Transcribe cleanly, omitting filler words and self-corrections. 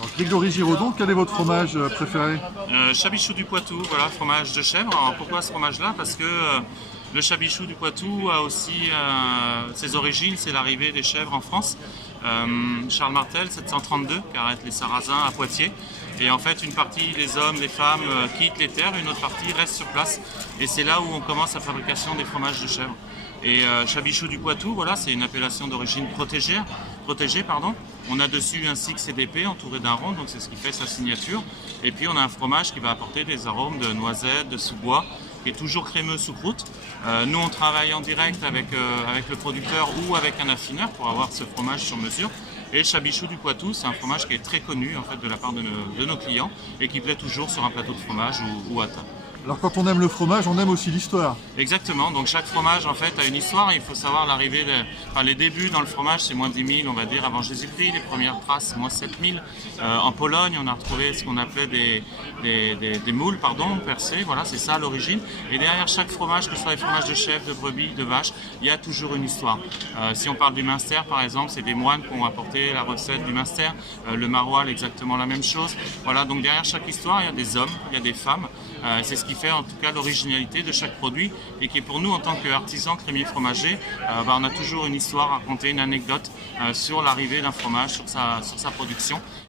Alors, Grégory Giraudon, quel est votre fromage préféré? Chabichou du Poitou, voilà, fromage de chèvre. Alors pourquoi ce fromage-là? Parce que le chabichou du Poitou a aussi ses origines, c'est l'arrivée des chèvres en France. Charles Martel, 732, qui arrête les Sarrasins à Poitiers. Et en fait, une partie des hommes, des femmes quittent les terres, une autre partie reste sur place. Et c'est là où on commence la fabrication des fromages de chèvre. Et Chabichou du Poitou, voilà, c'est une appellation d'origine protégée. On a dessus un cycle CDP entouré d'un rond, donc c'est ce qui fait sa signature. Et puis on a un fromage qui va apporter des arômes de noisettes, de sous-bois, qui est toujours crémeux sous croûte. Nous, on travaille en direct avec le producteur ou avec un affineur pour avoir ce fromage sur mesure. Et le Chabichou du Poitou, c'est un fromage qui est très connu en fait, de la part de nos clients et qui plaît toujours sur un plateau de fromage ou à table. Alors quand on aime le fromage, on aime aussi l'histoire. Exactement, donc chaque fromage en fait a une histoire. Il faut savoir l'arrivée, les débuts dans le fromage, c'est moins 10 000 on va dire avant Jésus-Christ, les premières traces moins 7 000. En Pologne, on a retrouvé ce qu'on appelait des moules percés, voilà, c'est ça l'origine. Et derrière chaque fromage, que ce soit les fromages de chèvre, de brebis, de vache, il y a toujours une histoire. Si on parle du Münster par exemple, c'est des moines qui ont apporté la recette du Münster. Le maroilles, exactement la même chose. Voilà, donc derrière chaque histoire, il y a des hommes, il y a des femmes. C'est ce qui fait en tout cas l'originalité de chaque produit et qui est pour nous en tant qu'artisans crémiers fromagers, on a toujours une histoire à raconter, une anecdote sur l'arrivée d'un fromage, sur sa production.